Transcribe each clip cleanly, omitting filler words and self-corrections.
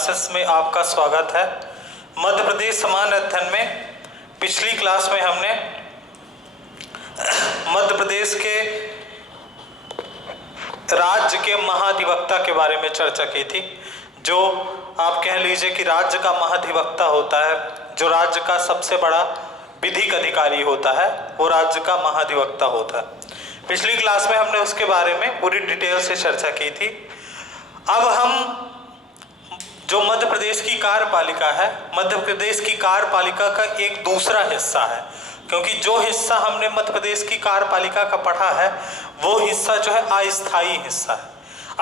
Classes में आपका स्वागत है। मध्य प्रदेश सामान्य अध्ययन में पिछली क्लास में हमने मध्य प्रदेश के राज्य के महाधिवक्ता के बारे में चर्चा की थी। जो आप कह लीजिए कि राज्य का महाधिवक्ता होता है, जो राज्य का सबसे बड़ा विधिक अधिकारी होता है, वो राज्य का महाधिवक्ता होता है। पिछली क्लास में हमने उसके बारे में पूरी डिटेल से चर्चा की थी। अब हम जो मध्य प्रदेश की कार्यपालिका है, मध्य प्रदेश की कार्यपालिका का एक दूसरा हिस्सा है, क्योंकि जो हिस्सा हमने मध्य प्रदेश की कार्यपालिका का पढ़ा है वो हिस्सा जो है अस्थायी हिस्सा है,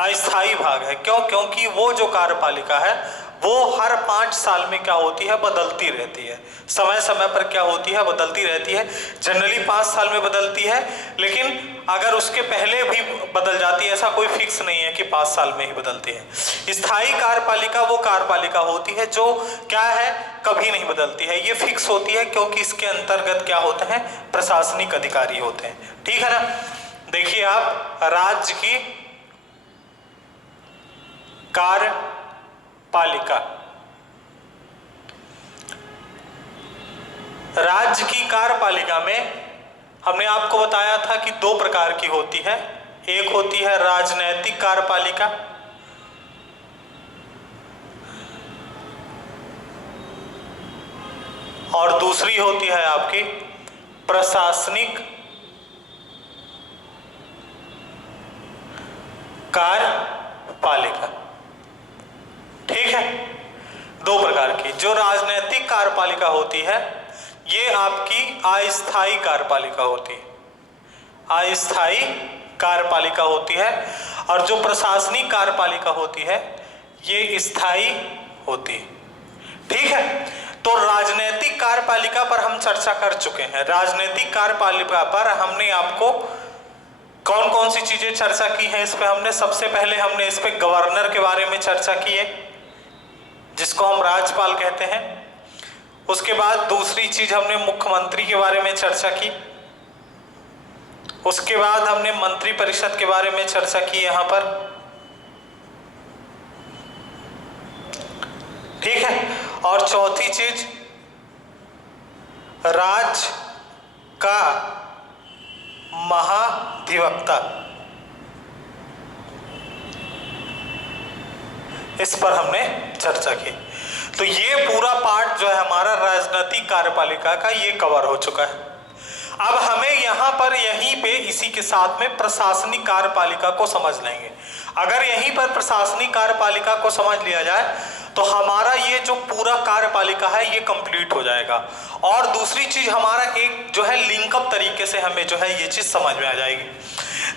अस्थायी भाग है। क्यों? क्योंकि वो जो कार्यपालिका है वो हर 5 साल में क्या होती है, बदलती रहती है। समय समय पर क्या होती है, बदलती रहती है। जनरली 5 साल में बदलती है, लेकिन अगर उसके पहले भी बदल जाती है, ऐसा कोई फिक्स नहीं है कि 5 साल में ही बदलती है। स्थायी कार्यपालिका वो कार्यपालिका होती है जो क्या है, कभी नहीं बदलती है। ये फिक्स होती है क्योंकि इसके अंतर्गत क्या होते हैं, प्रशासनिक अधिकारी होते हैं। ठीक है ना। देखिए आप, राज्य की कार्यपालिका, राज्य की कार्यपालिका में हमने आपको बताया था कि 2 प्रकार की होती है। एक होती है राजनैतिक कार्यपालिका और दूसरी होती है आपकी प्रशासनिक कार्यपालिका। ठीक है, 2 प्रकार की। जो राजनैतिक कार्यपालिका होती है ये आपकी अस्थायी कार्यपालिका होती है, अस्थायी कार्यपालिका होती है, और जो प्रशासनिक कार्यपालिका होती है ये स्थायी होती है। ठीक है, तो राजनैतिक कार्यपालिका पर हम चर्चा कर चुके हैं। राजनैतिक कार्यपालिका पर हमने आपको कौन कौन सी चीजें चर्चा की हैं, इस पे हमने सबसे पहले हमने इस पे गवर्नर के बारे में चर्चा की है, जिसको हम राज्यपाल कहते हैं। उसके बाद दूसरी चीज हमने मुख्यमंत्री के बारे में चर्चा की। उसके बाद हमने मंत्री परिषद के बारे में चर्चा की यहां पर। ठीक है, और चौथी चीज राज्य का महाधिवक्ता, इस पर हमने चर्चा की। तो ये पूरा पार्ट जो है हमारा राजनीतिक कार्यपालिका का, ये कवर हो चुका है। अब हमें यहाँ पर यहीं पे इसी के साथ में प्रशासनिक कार्यपालिका को समझ लेंगे। अगर यहीं पर प्रशासनिक कार्यपालिका को समझ लिया जाए तो हमारा ये जो पूरा कार्यपालिका है ये कंप्लीट हो जाएगा। और दूसरी चीज हमारा एक जो है लिंकअप तरीके से हमें जो है ये चीज समझ में आ जाएगी।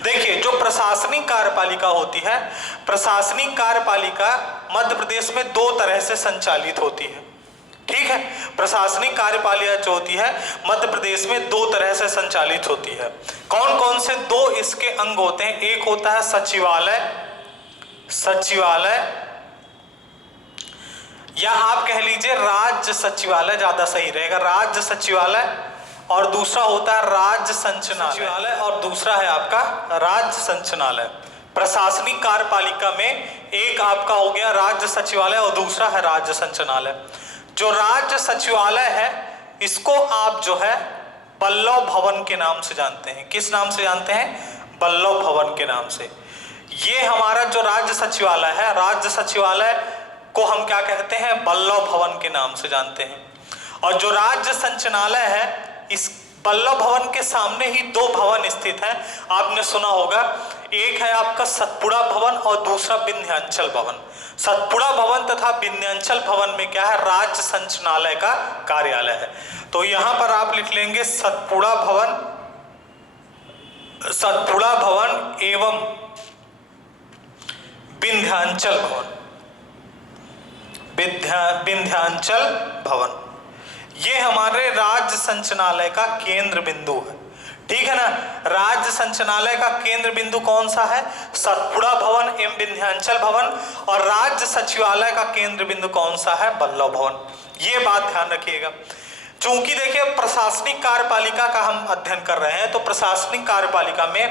देखिए, जो प्रशासनिक कार्यपालिका होती है, प्रशासनिक कार्यपालिका मध्य प्रदेश में 2 तरह से संचालित होती है। ठीक है, प्रशासनिक कार्यपालिका जो होती है मध्य प्रदेश में 2 तरह से संचालित होती है। कौन कौन से 2 इसके अंग होते हैं? एक होता है सचिवालय, सचिवालय, या आप कह लीजिए राज्य सचिवालय, ज्यादा सही रहेगा, राज्य सचिवालय। और दूसरा होता है राज्य संचालनालय, और दूसरा है आपका राज्य संचालनालय। प्रशासनिक कार्यपालिका में एक आपका हो गया राज्य सचिवालय और दूसरा है राज्य संचालनालय। जो राज्य सचिवालय है इसको आप जो है बल्लभ भवन के नाम से जानते हैं। किस नाम से जानते हैं? बल्लभ भवन के नाम से। ये हमारा जो राज्य सचिवालय है, राज्य सचिवालय को हम क्या कहते हैं? बल्लभ भवन के नाम से जानते हैं। और जो राज्य संचालनालय है, इस बल्लभ भवन के सामने ही 2 भवन स्थित हैं। आपने सुना होगा, एक है आपका सतपुड़ा भवन और दूसरा विंध्याचल भवन। सतपुड़ा भवन तथा विंध्याचल भवन में क्या है? राज्य संचालनालय का कार्यालय है। तो यहां पर आप लिख लेंगे सतपुड़ा भवन, सतपुड़ा भवन एवं विंध्याचल भवन, विंध्याचल भवन। ये हमारे राज्य संचालनालय का केंद्र बिंदु है। ठीक है ना। राज्य संचालनालय का केंद्र बिंदु कौन सा है? सतपुड़ा भवन एवं विंध्याचल भवन। और राज्य सचिवालय का केंद्र बिंदु कौन सा है? बल्लभ भवन। ये बात ध्यान रखिएगा। चूंकि देखिए प्रशासनिक कार्यपालिका का हम अध्ययन कर रहे हैं, तो प्रशासनिक कार्यपालिका में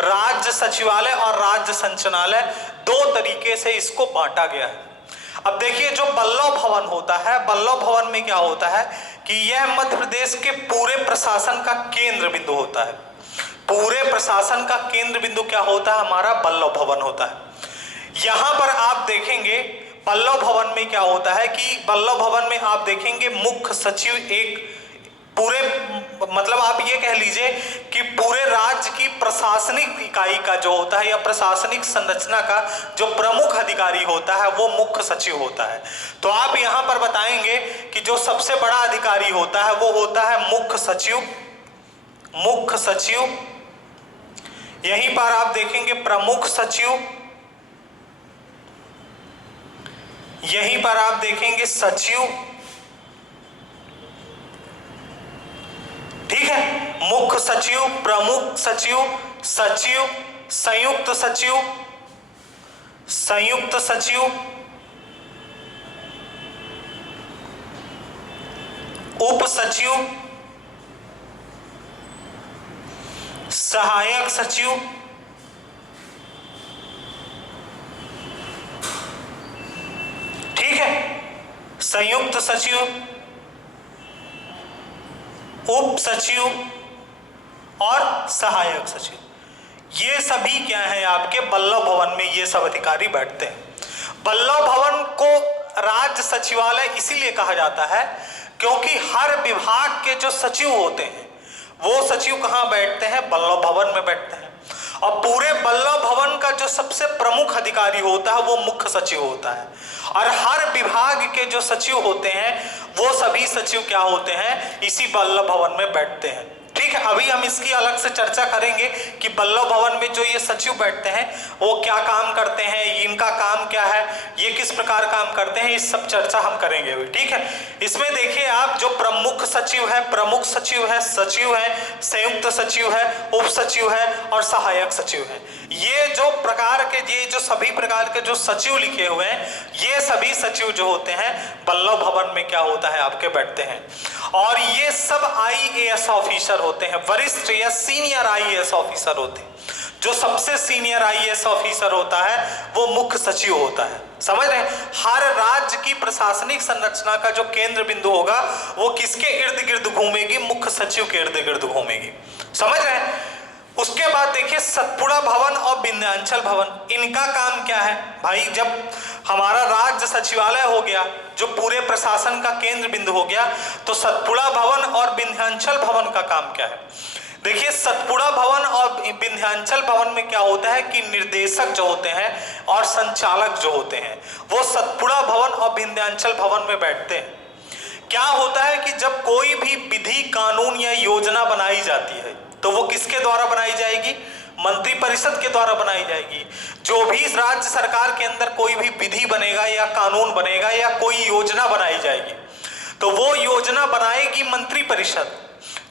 राज्य सचिवालय और राज्य संचालनालय 2 तरीके से इसको बांटा गया है। अब देखिए जो बल्लभ भवन होता है, बल्लभ भवन में क्या होता है कि यह मध्य प्रदेश के पूरे प्रशासन का केंद्र बिंदु होता है। पूरे प्रशासन का केंद्र बिंदु क्या होता है, हमारा बल्लभ भवन होता है। यहां पर आप देखेंगे बल्लभ भवन में क्या होता है कि बल्लभ भवन में आप देखेंगे मुख्य सचिव एक पूरे मतलब आप ये कह लीजिए कि पूरे राज्य की प्रशासनिक इकाई का जो होता है या प्रशासनिक संरचना का जो प्रमुख अधिकारी होता है वो मुख्य सचिव होता है। तो आप यहाँ पर बताएंगे कि जो सबसे बड़ा अधिकारी होता है वो होता है मुख्य सचिव। मुख्य सचिव, यहीं पर आप देखेंगे प्रमुख सचिव, यहीं पर आप देखेंगे सचिव, ठीक है। मुख्य सचिव, प्रमुख सचिव, सचिव, संयुक्त सचिव, संयुक्त सचिव, उप सचिव, सहायक सचिव, ठीक है। संयुक्त सचिव, उप सचिव और सहायक सचिव, ये सभी क्या है आपके बल्लभ भवन में, ये सब अधिकारी बैठते हैं। बल्लभ भवन को राज्य सचिवालय इसीलिए कहा जाता है क्योंकि हर विभाग के जो सचिव होते हैं वो सचिव कहाँ बैठते हैं, बल्लभ भवन में बैठते हैं। और पूरे बल्लभ भवन का जो सबसे प्रमुख अधिकारी होता है वो मुख्य सचिव होता है। और हर विभाग के जो सचिव होते हैं वो सभी सचिव क्या होते हैं, इसी बल्लभ भवन में बैठते हैं। ठीक है, अभी हम इसकी अलग से चर्चा करेंगे कि बल्लभ भवन में जो ये सचिव बैठते हैं वो क्या काम करते हैं, इनका काम क्या है, ये किस प्रकार काम करते हैं, इस सब चर्चा हम करेंगे अभी। ठीक है, इसमें देखिए आप जो प्रमुख सचिव है, प्रमुख सचिव है, सचिव है, संयुक्त सचिव है, उप सचिव है और सहायक सचिव है। ये जो प्रकार के, ये जो सभी प्रकार के जो सचिव लिखे हुए हैं, ये सभी सचिव जो होते हैं बल्लभ भवन में क्या होता है, आपके बैठते हैं। और ये सब IAS ऑफिसर होते हैं, वरिष्ठ या सीनियर IAS ऑफिसर होते हैं। जो सबसे सीनियर IAS ऑफिसर होता है वो मुख्य सचिव होता है। समझ रहे हैं, हर राज्य की प्रशासनिक संरचना का जो केंद्र बिंदु होगा वो किसके इर्द गिर्द घूमेगी, मुख्य सचिव के इर्द गिर्द घूमेगी। समझ रहे हैं। उसके बाद देखिए सतपुड़ा भवन और विंध्याचल भवन, इनका काम क्या है भाई। जब हमारा राज्य सचिवालय हो गया जो पूरे प्रशासन का केंद्र बिंदु हो गया, तो सतपुड़ा भवन और विंध्याचल भवन का काम क्या है। देखिए सतपुड़ा भवन और विंध्याचल भवन में क्या होता है कि निर्देशक जो होते हैं और संचालक जो होते हैं वो सतपुड़ा भवन और विंध्याचल भवन में बैठते हैं। क्या होता है कि जब कोई भी विधि, कानून या योजना बनाई जाती है तो वो किसके द्वारा बनाई जाएगी, मंत्रिपरिषद के द्वारा बनाई जाएगी। जो भी राज्य सरकार के अंदर कोई भी विधि बनेगा या कानून बनेगा या कोई योजना बनाई जाएगी तो वो योजना बनाएगी मंत्रिपरिषद।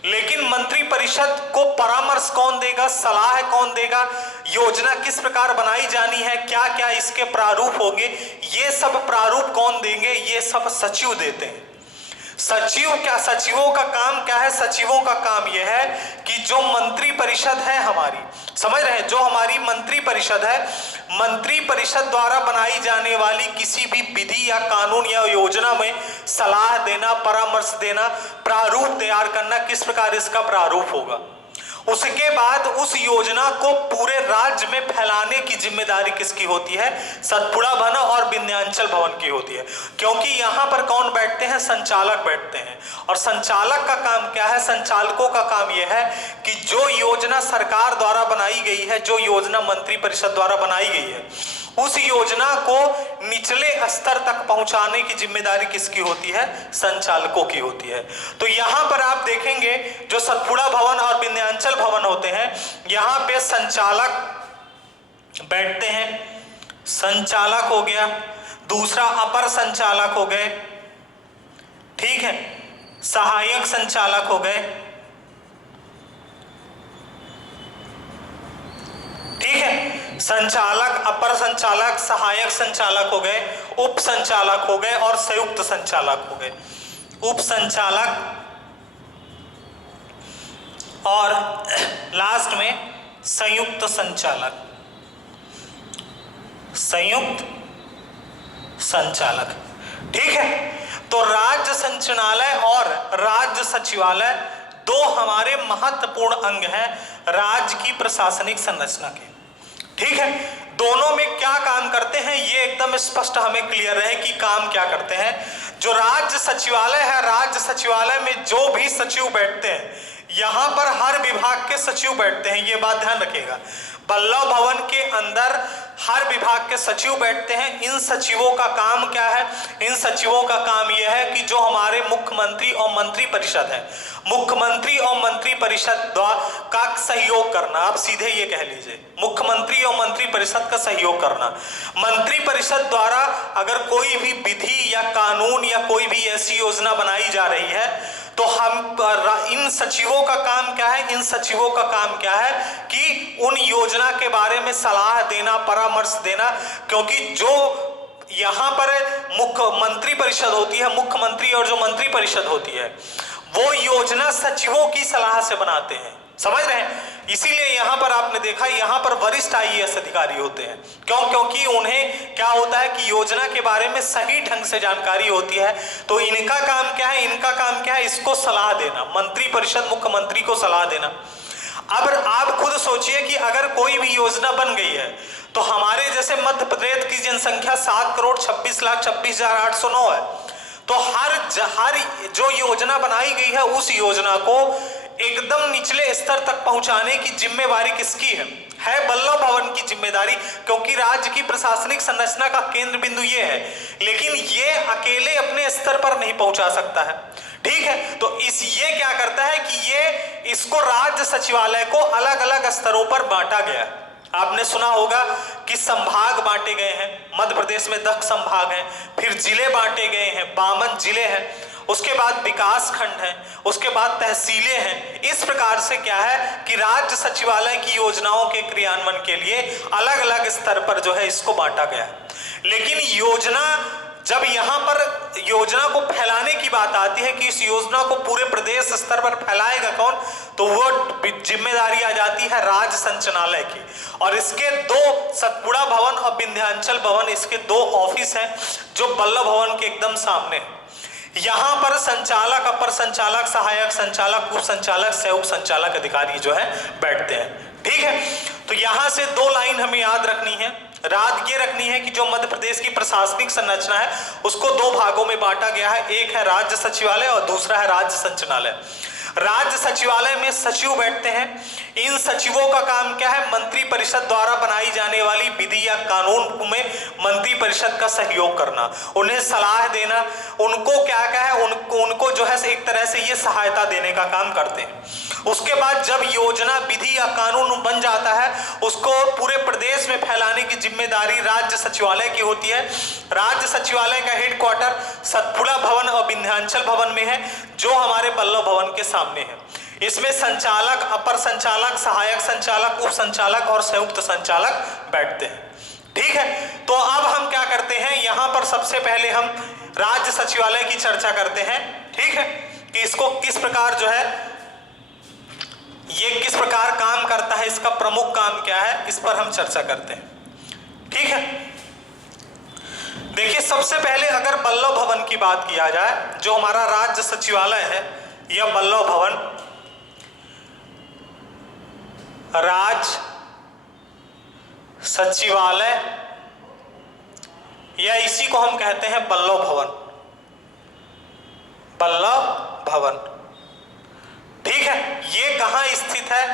लेकिन मंत्रिपरिषद को परामर्श कौन देगा, सलाह कौन देगा, योजना किस प्रकार बनाई जानी है, क्या क्या इसके प्रारूप होंगे, ये सब प्रारूप कौन देंगे, ये सब सचिव देते हैं। सचिव क्या, सचिवों का काम क्या है, सचिवों का काम यह है कि जो मंत्री परिषद है हमारी, समझ रहे हैं, जो हमारी मंत्री परिषद है, मंत्री परिषद द्वारा बनाई जाने वाली किसी भी विधि या कानून या योजना में सलाह देना, परामर्श देना, प्रारूप तैयार करना, किस प्रकार इसका प्रारूप होगा। उसके बाद उस योजना को पूरे राज्य में फैलाने की जिम्मेदारी किसकी होती है, सतपुड़ा भवन और विंध्याचल भवन की होती है। क्योंकि यहाँ पर कौन बैठते हैं, संचालक बैठते हैं। और संचालक का काम क्या है, संचालकों का काम यह है कि जो योजना सरकार द्वारा बनाई गई है, जो योजना मंत्रिपरिषद द्वारा बनाई गई है, उस योजना को निचले स्तर तक पहुंचाने की जिम्मेदारी किसकी होती है, संचालकों की होती है। तो यहां पर आप देखेंगे जो सतपुड़ा भवन और विंध्याचल भवन होते हैं, यहां पे संचालक बैठते हैं। संचालक हो गया, दूसरा अपर संचालक हो गए, ठीक है, सहायक संचालक हो गए, ठीक है, संचालक, अपर संचालक, सहायक संचालक हो गए, उप संचालक हो गए और संयुक्त संचालक हो गए। उप संचालक और लास्ट में संयुक्त संचालक, संयुक्त संचालक। ठीक है, तो राज्य संचालय और राज्य सचिवालय दो हमारे महत्वपूर्ण अंग हैं राज्य की प्रशासनिक संरचना के। ठीक है, दोनों में क्या काम करते हैं ये एकदम स्पष्ट हमें क्लियर रहे कि काम क्या करते हैं। जो राज्य सचिवालय है, राज्य सचिवालय में जो भी सचिव बैठते हैं, यहां पर हर विभाग के सचिव बैठते हैं, ये बात ध्यान रखिएगा। बल्लभ भवन के अंदर हर विभाग के सचिव बैठते हैं। इन सचिवों का काम क्या है? इन सचिवों का काम यह है कि जो हमारे मुख्यमंत्री और मंत्री परिषद है, मुख्यमंत्री और मंत्री परिषद का सहयोग करना, आप सीधे ये कह लीजिए मुख्यमंत्री और मंत्री परिषद का सहयोग करना। मंत्री परिषद द्वारा अगर कोई भी विधि या कानून या कोई भी ऐसी योजना बनाई जा रही है तो हम इन सचिवों का काम क्या है? इन सचिवों का काम क्या है कि उन योजना के बारे में सलाह देना, परामर्श देना, क्योंकि जो यहां पर मुख्यमंत्री परिषद होती है, मुख्यमंत्री और जो मंत्री परिषद होती है वो योजना सचिवों की सलाह से बनाते हैं, समझ रहे हैं। इसीलिए यहां पर आपने देखा यहां पर वरिष्ठ आईएएस अधिकारी होते हैं। क्यों? क्योंकि उन्हें क्या होता है कि योजना के बारे में सही ढंग से जानकारी होती है। तो इनका काम क्या है? इनका काम क्या है? इसको सलाह देना, मंत्री परिषद मुख्यमंत्री को सलाह देना। अब आप खुद सोचिए कि अगर कोई भी योजना बन गई है तो हमारे जैसे मध्य प्रदेश की जनसंख्या 7,26,26,809 है, तो हर जो योजना बनाई गई है उस योजना को एकदम निचले स्तर तक पहुंचाने की जिम्मेवारी किसकी है बल्लभ भवन की जिम्मेदारी, क्योंकि राज्य की प्रशासनिक संरचना का केंद्र बिंदु ये है। लेकिन ये अकेले अपने स्तर पर नहीं पहुंचा सकता है। ठीक है, तो ये क्या करता है कि इसको राज्य सचिवालय को अलग अलग स्तरों पर बांटा गया। आपने सुना होगा कि संभाग बांटे गए हैं, मध्य प्रदेश में 10 संभाग हैं, फिर जिले बांटे गए हैं, 52 जिले हैं, उसके बाद विकास खंड है, उसके बाद तहसीलें हैं। इस प्रकार से क्या है कि राज्य सचिवालय की योजनाओं के क्रियान्वयन के लिए अलग अलग स्तर पर जो है इसको बांटा गया। लेकिन जब यहां पर योजना को फैलाने की बात आती है कि इस योजना को पूरे प्रदेश स्तर पर फैलाएगा कौन, तो वो जिम्मेदारी आ जाती है राज्य संचालय की। और इसके 2 सतपुड़ा भवन और विंध्याचल भवन, इसके 2 ऑफिस हैं जो बल्लभ भवन के एकदम सामने है। यहां पर संचालक, अपर संचालक, सहायक संचालक, उप संचालक, संयुक्त संचालक अधिकारी जो है बैठते हैं। ठीक है, तो यहां से 2 लाइन हमें याद रखनी है। ये रखनी है कि जो मध्य प्रदेश की प्रशासनिक संरचना है उसको 2 भागों में बांटा गया है, एक है राज्य सचिवालय और दूसरा है राज्य संचालय। राज्य सचिवालय में सचिव बैठते हैं। इन सचिवों का काम क्या है? मंत्री परिषद द्वारा बनाई जाने वाली विधि या कानून में मंत्री परिषद का सहयोग करना, उन्हें सलाह देना, उनको क्या है उनको जो है एक तरह से ये सहायता देने का काम करते हैं। उसके बाद जब योजना, विधि या कानून बन जाता है उसको पूरे प्रदेश में फैलाने की जिम्मेदारी राज्य सचिवालय की होती है। राज्य सचिवालय का हेडक्वार्टर सतपुड़ा भवन और विंध्याचल भवन में है जो हमारे बल्लभ भवन के सामने है। इसमें संचालक, अपर संचालक, सहायक संचालक, उप संचालक और संयुक्त संचालक बैठते हैं। ठीक है, तो अब हम क्या करते हैं, यहां पर सबसे पहले हम राज्य सचिवालय की चर्चा करते हैं। ठीक है, कि इसको किस प्रकार जो है ये किस प्रकार काम करता है, इसका प्रमुख काम क्या है, इस पर हम चर्चा करते हैं। ठीक है, देखिए सबसे पहले अगर बल्लभ भवन की बात किया जाए, जो हमारा राज्य सचिवालय है, यह बल्लभ भवन राज्य सचिवालय या इसी को हम कहते हैं बल्लभ भवन, बल्लभ भवन। ठीक है, ये कहां स्थित है?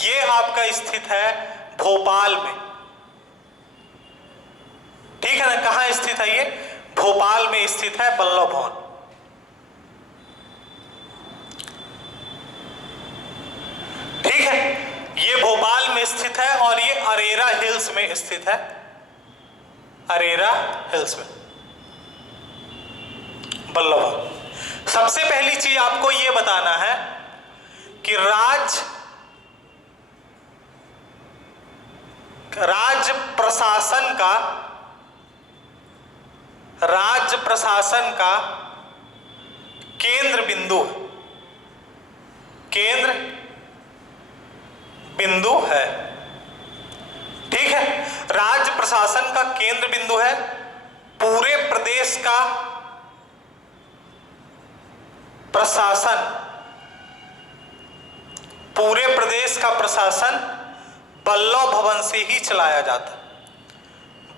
ये आपका स्थित है भोपाल में। ठीक है ना, कहां स्थित है? ये भोपाल में स्थित है बल्लभ भवन। ठीक है, ये भोपाल में स्थित है और ये अरेरा हिल्स में स्थित है, अरेरा हिल्स में बल्लभ भवन। सबसे पहली चीज आपको यह बताना है कि राज्य प्रशासन का केंद्र बिंदु है। ठीक है, राज्य प्रशासन का केंद्र बिंदु है। पूरे प्रदेश का प्रशासन, पूरे प्रदेश का प्रशासन बल्लभ भवन से ही चलाया जाता है,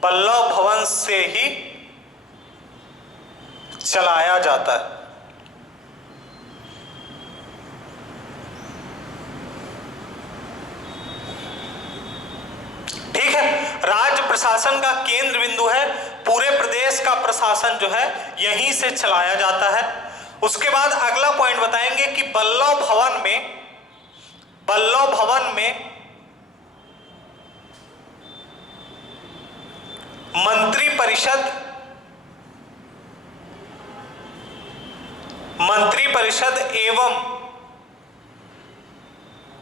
बल्लभ भवन से ही चलाया जाता है। ठीक है, राज्य प्रशासन का केंद्र बिंदु है, पूरे प्रदेश का प्रशासन जो है यहीं से चलाया जाता है। उसके बाद अगला पॉइंट बताएंगे कि बल्लभ भवन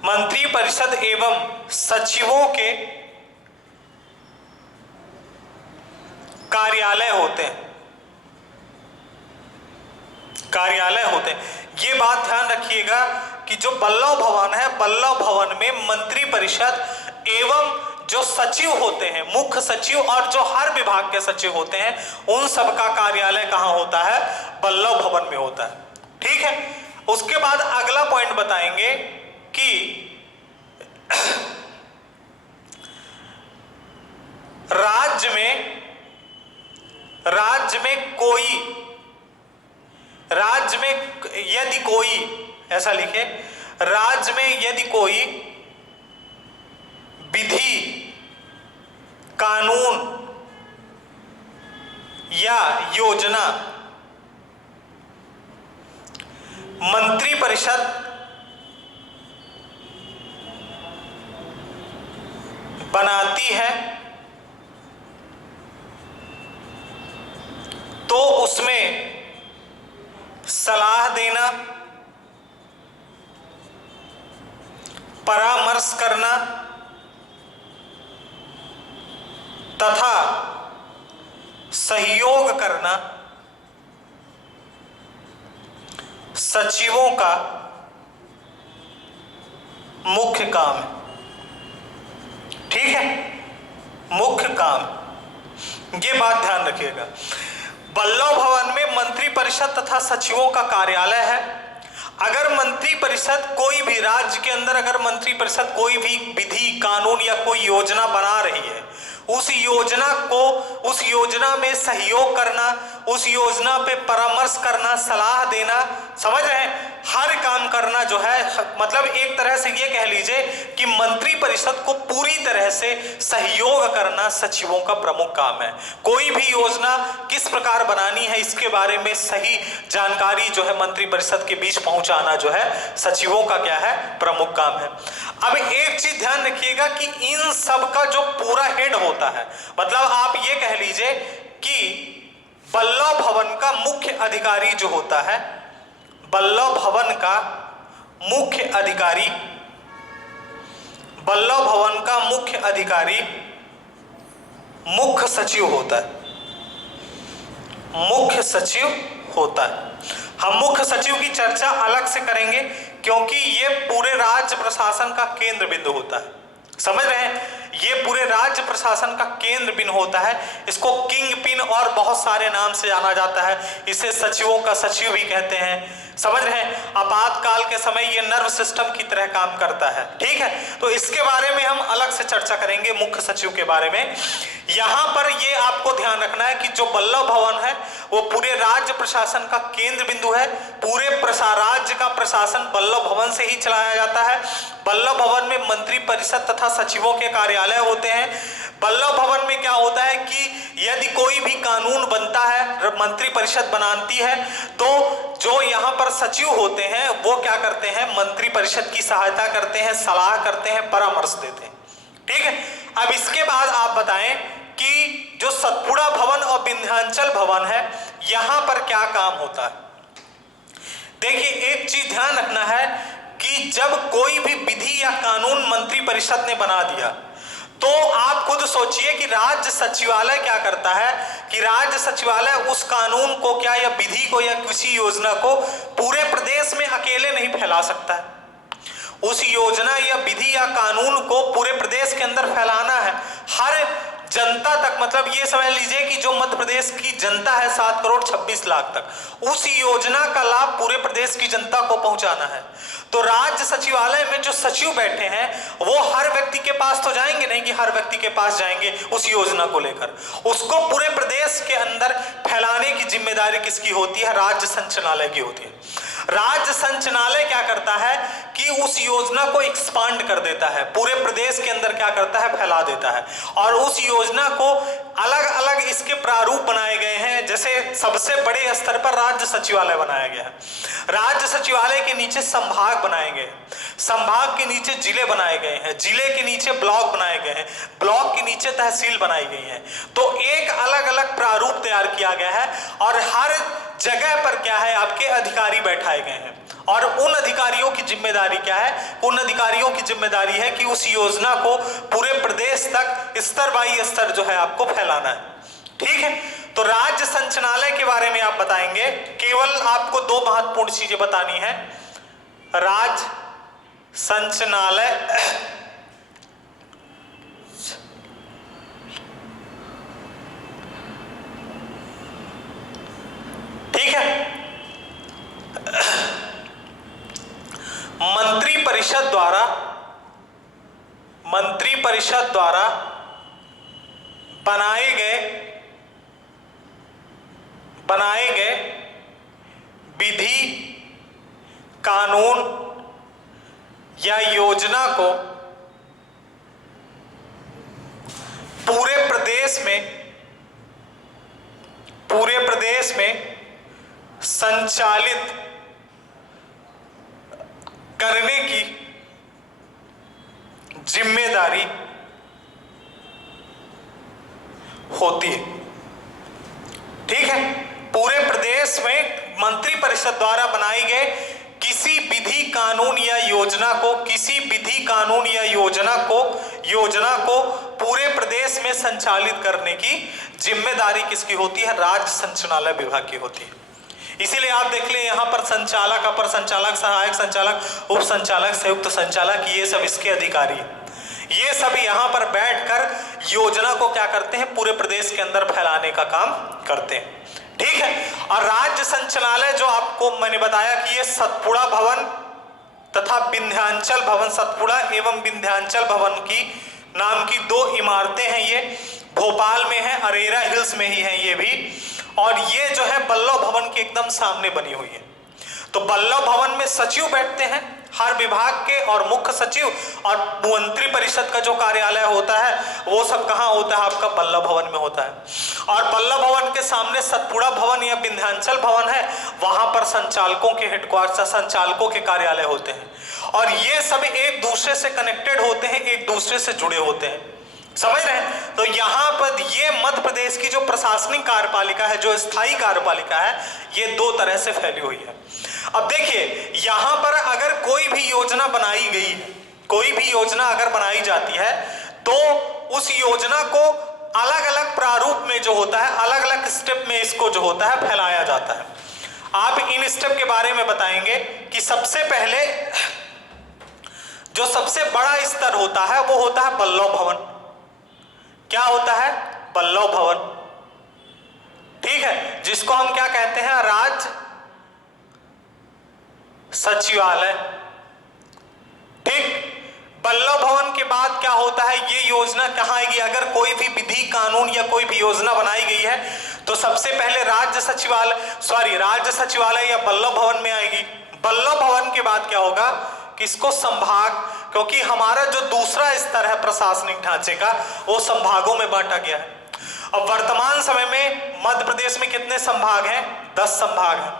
मंत्री परिषद एवं सचिवों के कार्यालय होते हैं। ये बात ध्यान रखिएगा कि जो बल्लभ भवन है, बल्लभ भवन में मंत्री परिषद एवं जो सचिव होते हैं, मुख्य सचिव और जो हर विभाग के सचिव होते हैं, उन सब का कार्यालय कहां होता है? बल्लभ भवन में होता है। ठीक है, उसके बाद अगला पॉइंट बताएंगे कि राज्य में यदि कोई, ऐसा लिखे, राज्य में यदि कोई विधि, कानून या योजना मंत्री परिषद बनाती है तो उसमें सलाह देना, परामर्श करना तथा सहयोग करना सचिवों का मुख्य काम है। ठीक है, मुख्य काम, ये बात ध्यान रखिएगा। बल्लभ भवन में मंत्री परिषद तथा सचिवों का कार्यालय है। अगर मंत्री परिषद कोई भी राज्य के अंदर, अगर मंत्री परिषद कोई भी विधि, कानून या कोई योजना बना रही है, उस योजना में सहयोग करना, उस योजना पे परामर्श करना, सलाह देना, समझ रहे हैं, हर काम करना जो है, मतलब एक तरह से ये कह लीजिए कि मंत्री परिषद को पूरी तरह से सहयोग करना सचिवों का प्रमुख काम है। कोई भी योजना किस प्रकार बनानी है इसके बारे में सही जानकारी जो है मंत्री परिषद के बीच पहुंचाना जो है सचिवों का क्या है? प्रमुख काम है। अब एक चीज ध्यान रखिएगा कि इन सब का जो पूरा हेड होता है, मतलब आप ये कह लीजिए कि बल्लभ भवन का मुख्य अधिकारी जो होता है, बल्लभ भवन का मुख्य अधिकारी मुख्य सचिव होता है। मुख्य सचिव होता है। हम मुख्य सचिव की चर्चा अलग से करेंगे क्योंकि ये पूरे राज्य प्रशासन का केंद्र बिंदु होता है। समझ रहे हैं, ये पूरे राज्य प्रशासन का केंद्र बिंदु होता है। इसको किंग पिन और बहुत सारे नाम से जाना जाता है। इसे सचिवों का सचिव भी कहते हैं। समझ रहे हैं, आपातकाल के समय ये नर्व सिस्टम की तरह काम करता है। ठीक है, तो इसके बारे में हम अलग से चर्चा करेंगे, मुख्य सचिव के बारे में। यहां पर ये आपको ध्यान रखना है कि जो बल्लभ भवन है वो पूरे राज्य प्रशासन का केंद्र बिंदु है। पूरे राज्य का प्रशासन बल्लभ भवन से ही चलाया जाता है। बल्लभ भवन में मंत्री परिषद तथा सचिवों के कार्यालय होते हैं। बल्लभ भवन में क्या होता है कि यदि कोई भी कानून बनता है, मंत्री परिषद बनाती है, तो जो यहाँ पर सचिव होते हैं वो क्या करते हैं? मंत्री परिषद की सहायता करते हैं, सलाह करते हैं, परामर्श देते हैं। ठीक है, अब इसके बाद आप बताएं कि जो सतपुड़ा भवन और विंध्याचल भवन है, यहां पर क्या काम होता है? देखिए, एक चीज ध्यान रखना है कि जब कोई भी विधि या कानून मंत्री परिषद ने बना दिया तो आप खुद सोचिए कि राज्य सचिवालय क्या करता है कि राज्य सचिवालय उस कानून को क्या, या विधि को, या किसी योजना को पूरे प्रदेश में अकेले नहीं फैला सकता है। उस योजना या विधि या कानून को पूरे प्रदेश के अंदर फैलाना है, हर जनता तक, मतलब ये समझ लीजिए कि जो मध्य प्रदेश की जनता है 7,26,00,000 तक, उस योजना का लाभ पूरे प्रदेश की जनता को पहुंचाना है। तो राज्य सचिवालय में जो सचिव बैठे हैं वो हर व्यक्ति के पास तो जाएंगे नहीं कि हर व्यक्ति के पास जाएंगे उस योजना को लेकर, उसको पूरे प्रदेश के अंदर फैलाने की जिम्मेदारी किसकी होती है? राज्य संचालनालय की होती है। राज्य संचालनालय क्या करता है कि उस योजना को एक्सपांड कर देता है, पूरे प्रदेश के अंदर क्या करता है? फैला देता है। और उस योजना को अलग अलग इसके प्रारूप बनाए गए हैं। जैसे सबसे बड़े स्तर पर राज्य सचिवालय बनाया गया है, राज्य सचिवालय के नीचे संभाग बनाए गए हैं, संभाग के नीचे जिले बनाए गए हैं, जिले के नीचे ब्लॉक बनाए गए हैं, ब्लॉक के नीचे तहसील बनाई गई है। तो एक अलग अलग प्रारूप तैयार किया गया है और हर जगह पर क्या है? आपके अधिकारी बैठाए गए हैं। और उन अधिकारियों की जिम्मेदारी क्या है? उन अधिकारियों की जिम्मेदारी है कि उस योजना को पूरे प्रदेश तक स्तर बाई स्तर जो है आपको फैलाना है। ठीक है, तो राज्य संचालनालय के बारे में आप बताएंगे। केवल आपको दो महत्वपूर्ण चीजें बतानी है। राज्य संचालनालय ठीक है, मंत्री परिषद द्वारा बनाए गए विधि, कानून या योजना को पूरे प्रदेश में संचालित करने की जिम्मेदारी होती है। ठीक है, पूरे प्रदेश में मंत्री परिषद द्वारा बनाई गए किसी विधि, कानून या योजना को पूरे प्रदेश में संचालित करने की जिम्मेदारी किसकी होती है? राज्य संचालनालय विभाग की होती है। इसीलिए आप देख लें यहाँ पर संचालक, अपर संचालक, सहायक संचालक, उप संचालक, संयुक्त संचालक, ये सब इसके अधिकारी हैं। ये सब यहाँ पर बैठकर योजना को क्या करते हैं? पूरे प्रदेश के अंदर फैलाने का काम करते हैं। ठीक है, और राज्य संचालनालय जो आपको मैंने बताया कि ये सतपुड़ा भवन तथा विंध्याचल भवन, सतपुड़ा एवं विंध्याचल भवन की नाम की दो इमारतें हैं। ये भोपाल में है, अरेरा हिल्स में ही है ये भी। और ये जो है बल्लभ भवन के एकदम सामने बनी हुई है। तो बल्लभ भवन में सचिव बैठते हैं हर विभाग के, और मुख्य सचिव और मंत्री परिषद का जो कार्यालय होता है वो सब कहाँ होता है? आपका बल्लभ भवन में होता है। और बल्लभ भवन के सामने सतपुड़ा भवन या विंध्याचल भवन है, वहां पर संचालकों के हेडक्वार्टर, संचालकों के कार्यालय होते हैं। और ये सब एक दूसरे से कनेक्टेड होते हैं, एक दूसरे से जुड़े होते हैं। समझ रहे हैं? तो यहाँ पर ये मध्य प्रदेश की जो प्रशासनिक कार्यपालिका है, जो स्थायी कार्यपालिका है, ये दो तरह से फैली हुई है। अब देखिए, यहाँ पर अगर कोई भी योजना बनाई गई है, कोई भी योजना अगर बनाई जाती है, तो उस योजना को अलग अलग प्रारूप में जो होता है, अलग अलग स्टेप में इसको जो होता है फैलाया जाता है। आप इन स्टेप के बारे में बताएंगे कि सबसे पहले जो सबसे बड़ा स्तर होता है वो होता है बल्लभ भवन। क्या होता है? बल्लभ भवन। ठीक है, जिसको हम क्या कहते हैं? राज्य सचिवालय। ठीक, बल्लभ भवन के बाद क्या होता है? ये योजना कहाँ आएगी? अगर कोई भी विधि, कानून या कोई भी योजना बनाई गई है तो सबसे पहले राज्य सचिवालय या बल्लभ भवन में आएगी। बल्लभ भवन के बाद क्या होगा? किसको? संभाग, क्योंकि हमारा जो दूसरा स्तर है प्रशासनिक ढांचे का वो संभागों में बांटा गया है। अब वर्तमान समय में मध्य प्रदेश में कितने संभाग हैं? 10 संभाग हैं।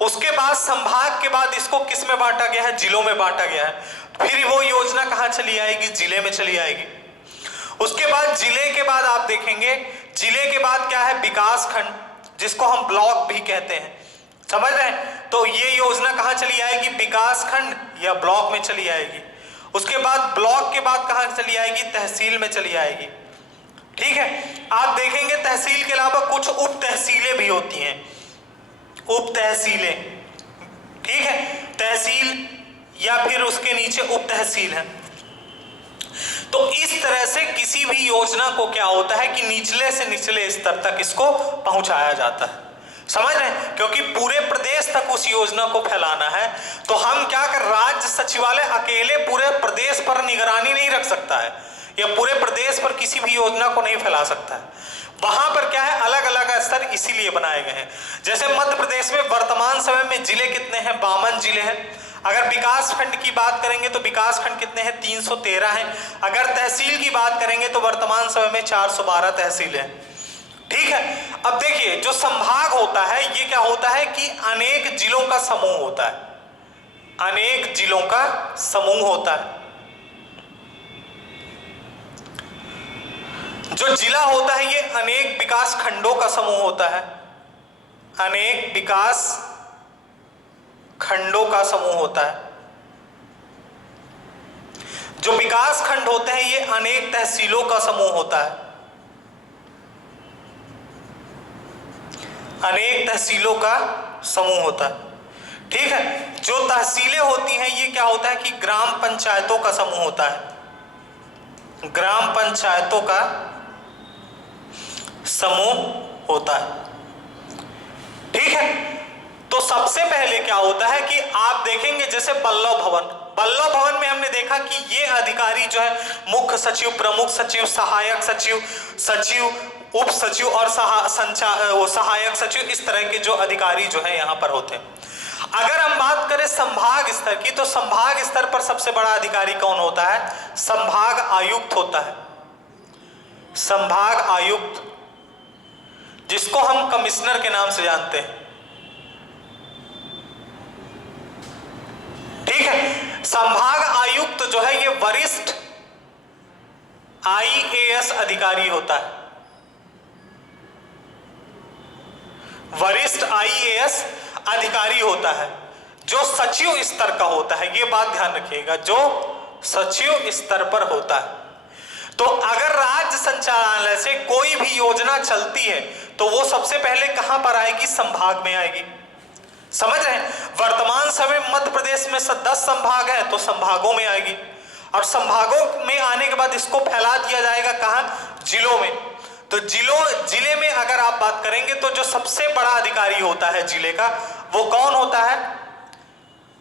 उसके बाद संभाग के बाद इसको किस में बांटा गया है? जिलों में बांटा गया है। फिर वो योजना कहाँ चली आएगी? जिले में चली आएगी। उसके बाद जिले के बाद आप देखेंगे, जिले के बाद क्या है? विकास खंड, जिसको हम ब्लॉक भी कहते हैं। समझ रहे हैं? तो ये योजना कहाँ चली आएगी? विकास खंड या ब्लॉक में चली आएगी। उसके बाद ब्लॉक के बाद कहाँ चली आएगी? तहसील में चली आएगी। ठीक है, आप देखेंगे तहसील के अलावा कुछ उप तहसीलें भी होती हैं, उप तहसीलें। ठीक है, तहसील या फिर उसके नीचे उप तहसील है। तो इस तरह से किसी भी योजना को क्या होता है कि निचले से निचले स्तर तक इसको पहुंचाया जाता है। समझ रहे हैं? क्योंकि पूरे प्रदेश तक उस योजना को फैलाना है, तो हम क्या कर, राज्य सचिवालय अकेले पूरे प्रदेश पर निगरानी नहीं रख सकता है या पूरे प्रदेश पर किसी भी योजना को नहीं फैला सकता है। वहां पर क्या है, अलग अलग स्तर इसीलिए बनाए गए हैं। जैसे मध्य प्रदेश में वर्तमान समय में जिले कितने हैं, 52 जिले हैं। अगर विकास खंड की बात करेंगे तो विकास खंड कितने हैं, 313 हैं। अगर तहसील की बात करेंगे तो वर्तमान समय में 412 तहसील हैं। ठीक है। अब देखिए, जो संभाग होता है ये क्या होता है कि अनेक जिलों का समूह होता है, अनेक जिलों का समूह होता है। जो जिला होता है ये अनेक विकास खंडों का समूह होता है, अनेक विकास खंडों का समूह होता है। जो विकास खंड होते हैं ये अनेक तहसीलों का समूह होता है, अनेक तहसीलों का समूह होता है। ठीक है। जो तहसीलें होती हैं ये क्या होता है कि ग्राम पंचायतों का समूह होता है, ग्राम पंचायतों का समूह होता है। ठीक है। तो सबसे पहले क्या होता है कि आप देखेंगे जैसे बल्लभ भवन, बल्लभ भवन में हमने देखा कि ये अधिकारी जो है मुख्य सचिव, प्रमुख सचिव, सहायक सचिव, सचिव, उप सचिव और सहायक सचिव, इस तरह के जो अधिकारी जो है यहाँ पर होते हैं। अगर हम बात करें संभाग स्तर की, तो संभाग स्तर पर सबसे बड़ा अधिकारी कौन होता है, संभाग आयुक्त होता है। संभाग आयुक्त, जिसको हम कमिश्नर के नाम से जानते हैं। ठीक है। संभाग आयुक्त जो है ये वरिष्ठ आईएएस अधिकारी होता है, वरिष्ठ आईएएस अधिकारी होता है, जो सचिव स्तर का होता है। ये बात ध्यान रखिएगा, जो सचिव स्तर पर होता है। तो अगर राज्य संचालनालय से कोई भी योजना चलती है तो वो सबसे पहले कहां पर आएगी, संभाग में आएगी। समझ रहे हैं? वर्तमान समय मध्य प्रदेश में 10 संभाग है तो संभागों में आएगी, और संभागों में आने के बाद इसको फैला दिया जाएगा कहां, जिलों में। तो जिले में अगर आप बात करेंगे तो जो सबसे बड़ा अधिकारी होता है जिले का, वो कौन होता है?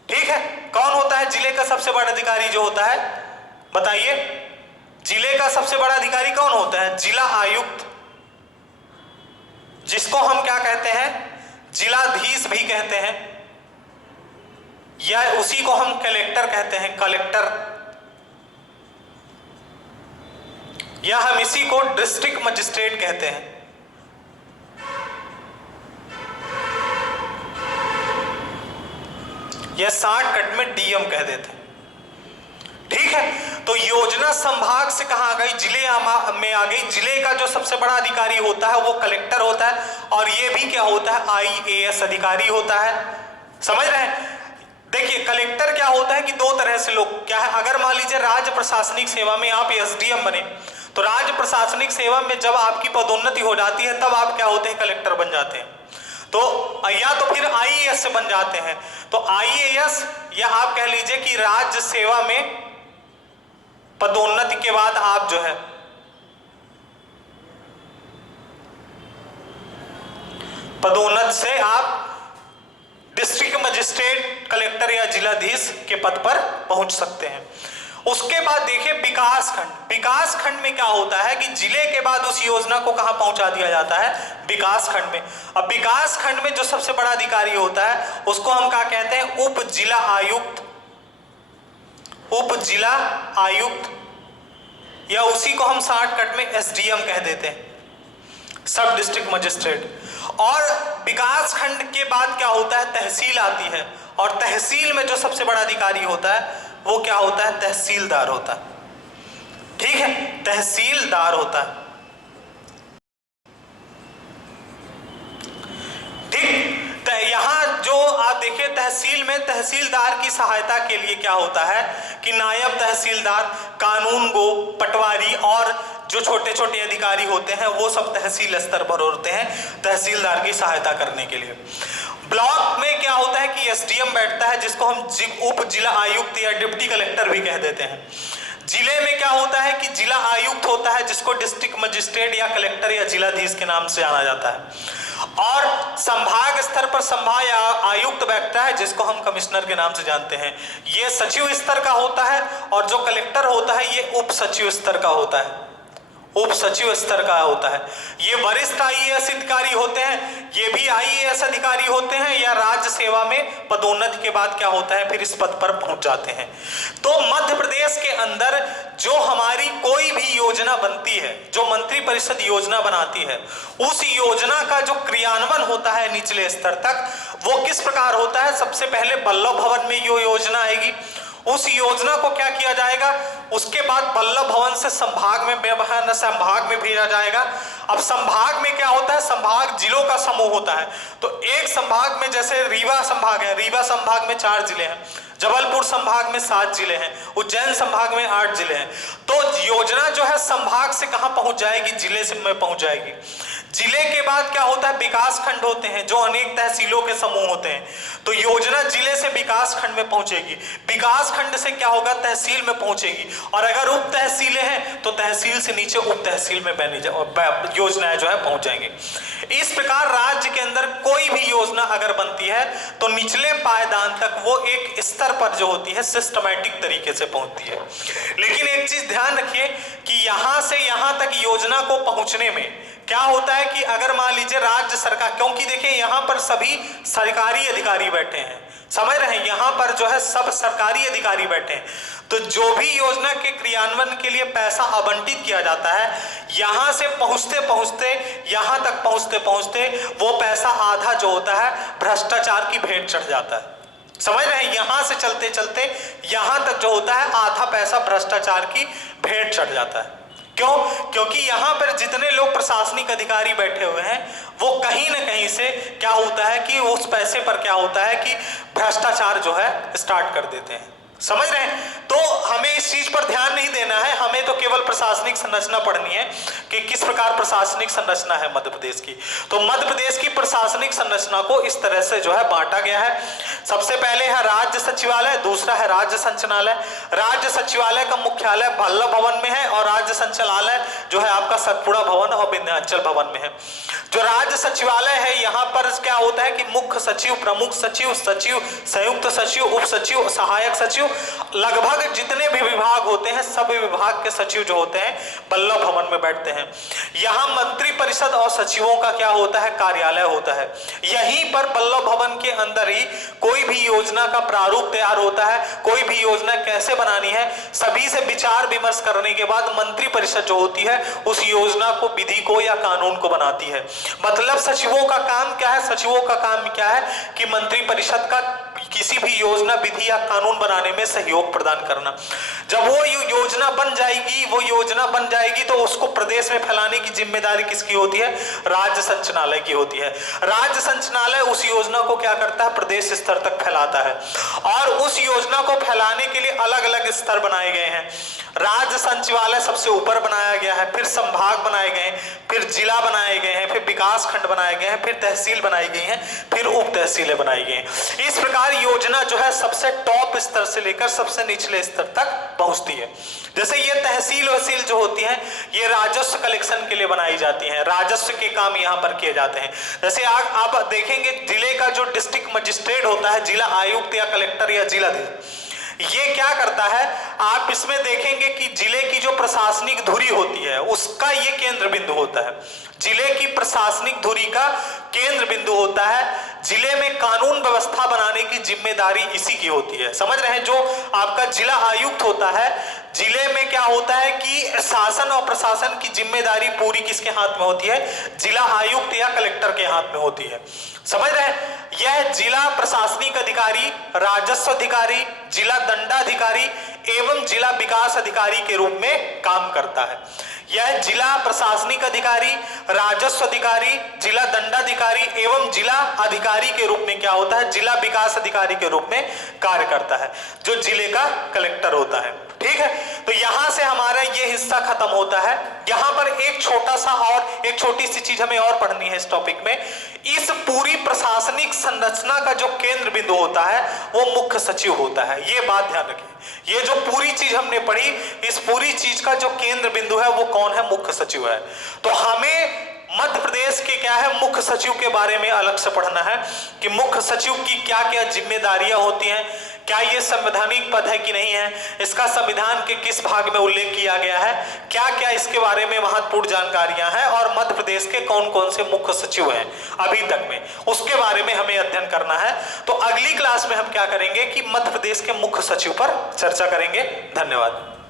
ठीक है। कौन होता है जिले का सबसे बड़ा अधिकारी जो होता है, बताइए? जिले का सबसे बड़ा अधिकारी कौन होता है? जिला आयुक्त, जिसको हम क्या कहते हैं, जिलाधीश भी कहते हैं, या उसी को हम कलेक्टर कहते हैं, कलेक्टर, या हम इसी को डिस्ट्रिक्ट मजिस्ट्रेट कहते हैं। या शॉर्टकट में डीएम कह देते हैं। ठीक है। तो योजना संभाग से कहां आ गई, जिले में आ गई। जिले का जो सबसे बड़ा अधिकारी होता है वो कलेक्टर होता है, और ये भी क्या होता है, आईएएस अधिकारी होता है। समझ रहे हैं? देखिए, कलेक्टर क्या होता है कि दो तरह से लोग क्या है, अगर मान लीजिए राज्य प्रशासनिक सेवा में आप एसडीएम बने, तो राज्य प्रशासनिक सेवा में जब आपकी पदोन्नति हो जाती है तब आप क्या होते हैं, कलेक्टर बन जाते हैं। तो या तो फिर आईएएस से बन जाते हैं। तो आईएएस, या आप कह लीजिए कि राज्य सेवा में पदोन्नति के बाद आप जो है पदोन्नति से आप डिस्ट्रिक्ट मजिस्ट्रेट, कलेक्टर या जिलाधीश के पद पर पहुंच सकते हैं। उसके बाद देखिए विकास खंड। विकास खंड में क्या होता है कि जिले के बाद उस योजना को कहां पहुंचा दिया जाता है, विकास खंड में। अब विकास खंड में जो सबसे बड़ा अधिकारी होता है उसको हम क्या कहते हैं, उप जिला आयुक्त, उप जिला आयुक्त, या उसी को हम शॉर्टकट में एसडीएम कह देते हैं, सब डिस्ट्रिक्ट मजिस्ट्रेट। और विकास खंड के बाद क्या होता है, तहसील आती है, और तहसील में जो सबसे बड़ा अधिकारी होता है वो क्या होता है, तहसीलदार होता है। ठीक है, तहसीलदार होता है। ठीक। यहां जो आप देखिए तहसील में तहसीलदार की सहायता के लिए क्या होता है कि नायब तहसीलदार, कानून गो, पटवारी और जो छोटे छोटे अधिकारी होते हैं वो सब तहसील स्तर पर होते हैं तहसीलदार की सहायता करने के लिए। ब्लॉक में क्या होता है कि एसडीएम बैठता है, जिसको हम उप जिला आयुक्त या डिप्टी कलेक्टर भी कह देते हैं। जिले में क्या होता है कि जिला आयुक्त होता है, जिसको डिस्ट्रिक्ट मजिस्ट्रेट या कलेक्टर या जिलाधीश के नाम से जाना जाता है। और संभाग स्तर पर संभाग आयुक्त बैठता है, जिसको हम कमिश्नर के नाम से जानते हैं। ये सचिव स्तर का होता है, और जो कलेक्टर होता है ये उप सचिव स्तर का होता है, उप सचिव स्तर का होता है। ये वरिष्ठ आईएएस अधिकारी होते हैं, ये भी आईएएस अधिकारी होते हैं, या राज्य सेवा में पदोन्नति के बाद क्या होता है फिर इस पद पर पहुंच जाते हैं। तो मध्य प्रदेश के अंदर जो हमारी कोई भी योजना बनती है, जो मंत्रिपरिषद योजना बनाती है, उस योजना का जो क्रियान्वयन होता है निचले स्तर तक, वो किस प्रकार होता है। सबसे पहले वल्लभ भवन में ये योजना आएगी, उस योजना को क्या किया जाएगा, उसके बाद वल्लभ भवन से संभाग में भेजा जाएगा। अब संभाग में क्या होता है, संभाग जिलों का समूह होता है। तो एक संभाग में जैसे रीवा संभाग है, रीवा संभाग में 4 जिले हैं, जबलपुर संभाग में 7 जिले हैं, उज्जैन संभाग में 8 जिले हैं। तो योजना जो है संभाग से कहां पहुंच जाएगी, जिले से में पहुंच जाएगी। जिले के बाद क्या होता है, विकास खंड होते हैं, जो अनेक तहसीलों के समूह होते हैं। तो योजना जिले से विकास खंड में पहुंचेगी, विकास खंड से क्या होगा, तहसील में पहुंचेगी, और अगर उप तहसीलें हैं तो तहसील से नीचे उप तहसील में योजनाएं जो है पहुंच जाएंगी। इस प्रकार राज्य के अंदर कोई भी योजना अगर बनती है तो निचले पायदान तक वो एक स्तर पर जो होती है सिस्टमैटिक तरीके से पहुंचती है। लेकिन एक चीज ध्यान रखिए कि यहां से यहां तक योजना को पहुंचने में क्या होता है कि अगर मान लीजिए राज्य सरकार, क्योंकि देखिए यहां पर सभी सरकारी अधिकारी बैठे हैं, समझ रहे हैं, यहां पर जो है सब सरकारी अधिकारी बैठे हैं। तो जो भी योजना के क्रियान्वयन के लिए पैसा आवंटित किया जाता है, यहां से पहुंचते पहुंचते यहां तक पहुंचते वो पैसा आधा जो होता है भ्रष्टाचार की भेंट चढ़ जाता है। समझ रहे हैं, यहां से चलते चलते यहां तक जो होता है आधा पैसा भ्रष्टाचार की भेंट चढ़ जाता है। क्यों? क्योंकि यहां पर जितने लोग प्रशासनिक अधिकारी बैठे हुए हैं वो कहीं ना कहीं से क्या होता है कि उस पैसे पर क्या होता है कि भ्रष्टाचार जो है स्टार्ट कर देते हैं। समझ रहे हैं? तो हमें इस चीज पर ध्यान नहीं देना है, हमें तो केवल प्रशासनिक संरचना पढ़नी है कि किस प्रकार प्रशासनिक संरचना है मध्य प्रदेश की। तो मध्य प्रदेश की प्रशासनिक संरचना को इस तरह से जो है बांटा गया है। सबसे पहले है राज्य सचिवालय, दूसरा है राज्य संचालनालय। राज्य सचिवालय का मुख्यालय वल्लभ भवन में है, और राज्य संचालनालय जो है आपका सतपुड़ा भवन और विंध्याचल भवन में है। जो राज्य सचिवालय है यहाँ पर क्या होता है कि मुख्य सचिव, प्रमुख सचिव, सचिव, संयुक्त सचिव, उप सचिव, सहायक सचिव, लगभग जितने भी विभाग होते हैं सब विभाग के सचिव जो होते हैं वल्लभ भवन में बैठते हैं। यहाँ मंत्री परिषद और सचिवों का क्या होता है, कार्यालय होता है। यहीं पर वल्लभ भवन के अंदर ही कोई भी योजना का प्रारूप तैयार होता है, कोई भी योजना कैसे बनानी है, सभी से विचार विमर्श करने के बाद मंत्री परिषद जो होती है उस योजना को, विधि को या कानून को बनाती है। मतलब सचिवों का काम क्या है, सचिवों का काम क्या है कि मंत्री परिषद का किसी भी योजना, विधि या कानून बनाने में सहयोग प्रदान करना। जब वो योजना बन जाएगी तो उसको प्रदेश में फैलाने की जिम्मेदारी किसकी होती है, राज्य संचालनालय की होती है। राज्य संचालनालय उस योजना को क्या करता है, प्रदेश स्तर तक फैलाता है, और उस योजना को फैलाने के लिए अलग अलग स्तर बनाए गए हैं। राज्य सचिवालय सबसे ऊपर बनाया गया है, फिर संभाग बनाए गए हैं, फिर जिला बनाए गए हैं, फिर विकास खंड बनाए गए हैं, फिर तहसील बनाई गई हैं, फिर उप तहसीलें बनाई गई हैं। इस प्रकार योजना जो है सबसे टॉप स्तर से लेकर सबसे निचले स्तर तक पहुंचती है। जैसे ये तहसील वहसील जो होती हैं ये राजस्व कलेक्शन के लिए बनाई जाती हैं, राजस्व के काम यहाँ पर किए जाते हैं। जैसे आप देखेंगे जिले का जो डिस्ट्रिक्ट मजिस्ट्रेट होता है, जिला आयुक्त या कलेक्टर या जिलाधीश, ये क्या करता है, आप इसमें देखेंगे कि जिले की जो प्रशासनिक धुरी होती है उसका ये केंद्र बिंदु होता है। जिले की प्रशासनिक धुरी का केंद्र बिंदु होता है। जिले में कानून व्यवस्था बनाने की जिम्मेदारी इसी की होती है। समझ रहे हैं? जो आपका जिला आयुक्त होता है, जिले में क्या होता है कि शासन और प्रशासन की जिम्मेदारी पूरी किसके हाथ में होती है, जिला आयुक्त या कलेक्टर के हाथ में होती है। समझ रहे हैं? यह जिला प्रशासनिक अधिकारी, राजस्व अधिकारी, जिला दंडाधिकारी एवं जिला विकास अधिकारी के रूप में काम करता है। यह जिला प्रशासनिक अधिकारी, राजस्व अधिकारी, जिला दंडाधिकारी एवं जिला अधिकारी के रूप में क्या होता है, जिला विकास अधिकारी के रूप में कार्य करता है, जो जिले का कलेक्टर होता है। ठीक है, तो यहां से हमारा ये हिस्सा खत्म होता है। यहां पर एक छोटा सा और एक छोटी सी चीज हमें और पढ़नी है इस टॉपिक में। इस पूरी प्रशासनिक संरचना का जो केंद्र बिंदु होता है वो मुख्य सचिव होता है। ये बात ध्यान रखिए, ये जो पूरी चीज हमने पढ़ी, इस पूरी चीज का जो केंद्र बिंदु है वो कौन है? मुख्य सचिव है। तो हमें मध्य प्रदेश के क्या है, मुख्य सचिव के बारे में अलग से पढ़ना है कि मुख्य सचिव की क्या क्या जिम्मेदारियां होती हैं, क्या ये संवैधानिक पद है कि नहीं है, इसका संविधान के किस भाग में उल्लेख किया गया है, क्या क्या इसके बारे में महत्वपूर्ण जानकारियां हैं, और मध्य प्रदेश के कौन कौन से मुख्य सचिव हैं अभी तक में, उसके बारे में हमें अध्ययन करना है। तो अगली क्लास में हम क्या करेंगे कि मध्य प्रदेश के मुख्य सचिव पर चर्चा करेंगे। धन्यवाद।